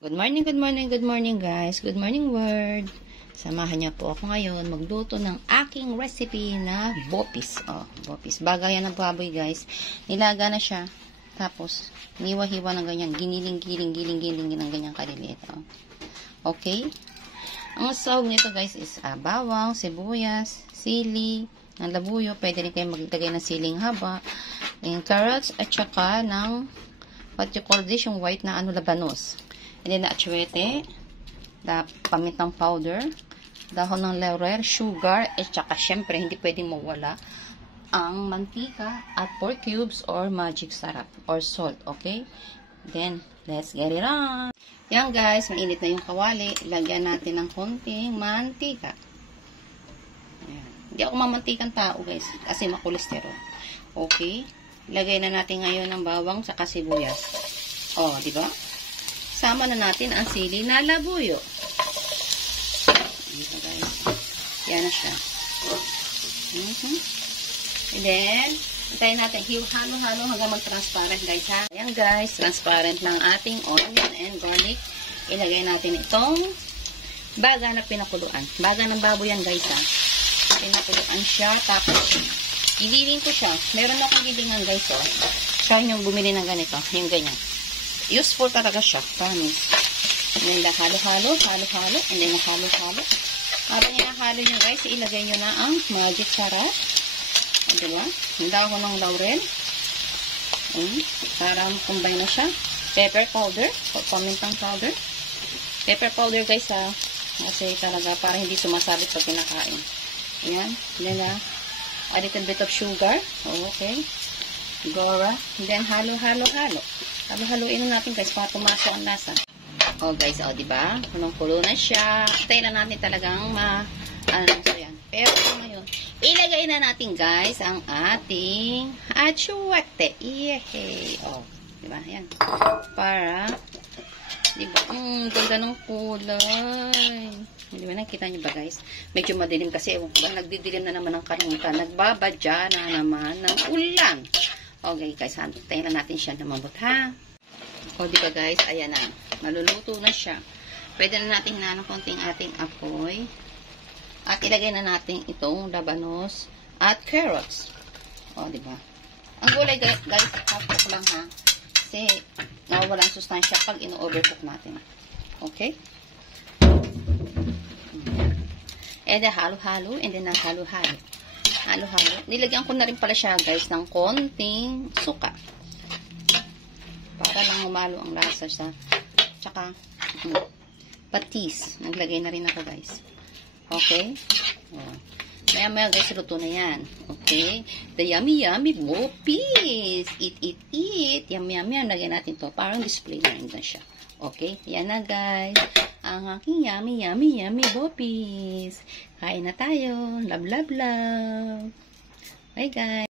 Good morning, good morning, good morning guys. Good morning world. Samahan niyo po ako ngayon magluto ng aking recipe na bopis. Bopis. Bagay yan ng baboy guys. Nilaga na siya. Tapos, niwa-hiwa ng ganyan. Giniling ng ganyan kaliliit. Okay? Ang sahog nito guys is bawang, sibuyas, sili, ng labuyo. Pwede rin kayo maglagay ng siling haba. And carrots at saka ng what you call this, yung white na labanos. And then, atsuete, pamintang powder, dahon ng laurel, sugar, at saka, syempre, hindi pwedeng mawala ang mantika at pork cubes or magic sarap or salt, okay? Then, let's get it on! Yan guys, mainit na yung kawali. Lagyan natin ng konting mantika. Ayan. Hindi ako mamantikang tao guys, kasi makolesterol. Okay? Lagay na natin ngayon ng bawang sa sibuyas. Di ba? Sama na natin ang sili na labuyo. Ito guys. Yan na siya. And then, hintayin natin. Halo-halo hanggang mag-transparent guys ha. Ayan guys, transparent ng ating onion and garlic. Ilagay natin itong baga na pinakuluan. Baga ng baboy yan guys ha. Pinakuluan siya. Tapos, giling ko siya. Meron akong gilingan guys Siya yung bumili ng ganito. Yung ganyan. Useful talaga siya. Promise. And then, halo-halo. And then, halo-halo. Habang inahalo nyo guys, ilagay nyo na ang magic sarap. Diba? Ang dahon ng laurel. Para combine na siya. Pepper powder. Pamintang powder. Pepper powder guys ha. Kasi talaga para hindi sumasabit pag pinakain. Ayan. And then, a little bit of sugar. Okay. Gora. And then, halo-halo. Halo-haluin na natin guys para pumasok ang lasa. Guys, diba? Kulong-kulo na siya. Tayo na natin talagang yan. Pero ngayon, ilagay na natin guys ang ating atsuete. Yehey. Diba? Yan. Para, diba? Ganda ng kulay. Diba? Nakita nyo ba guys? Medyo madilim kasi. Nagdidilim na naman ng karunta. Nagbabadya na naman ng ulan. Okay guys, tayo na natin siya namabot ha. Diba guys? Ayan na. Maluluto na siya. Pwede na natin hinanong konting ating apoy. At ilagay na natin itong labanos at carrots. Diba? Ang gulay guys, half-cook lang ha. Kasi nawawala ang sustansya pag ino-overcook natin. Okay? And then halo-halo. And then halo-halo. Halo-halo. Nilagyan ko na rin pala siya guys ng konting suka. Para lang humalo ang lasa siya. Tsaka, patis. Naglagay na rin ako guys. Okay? Maya-maya guys, luto na yan. Okay? The yummy bopis. Eat. Yummy. Lagyan natin to. Parang display na rin siya. Okay? Yan na guys. Ang aking yummy bopis. Kain na tayo. Love. Bye guys.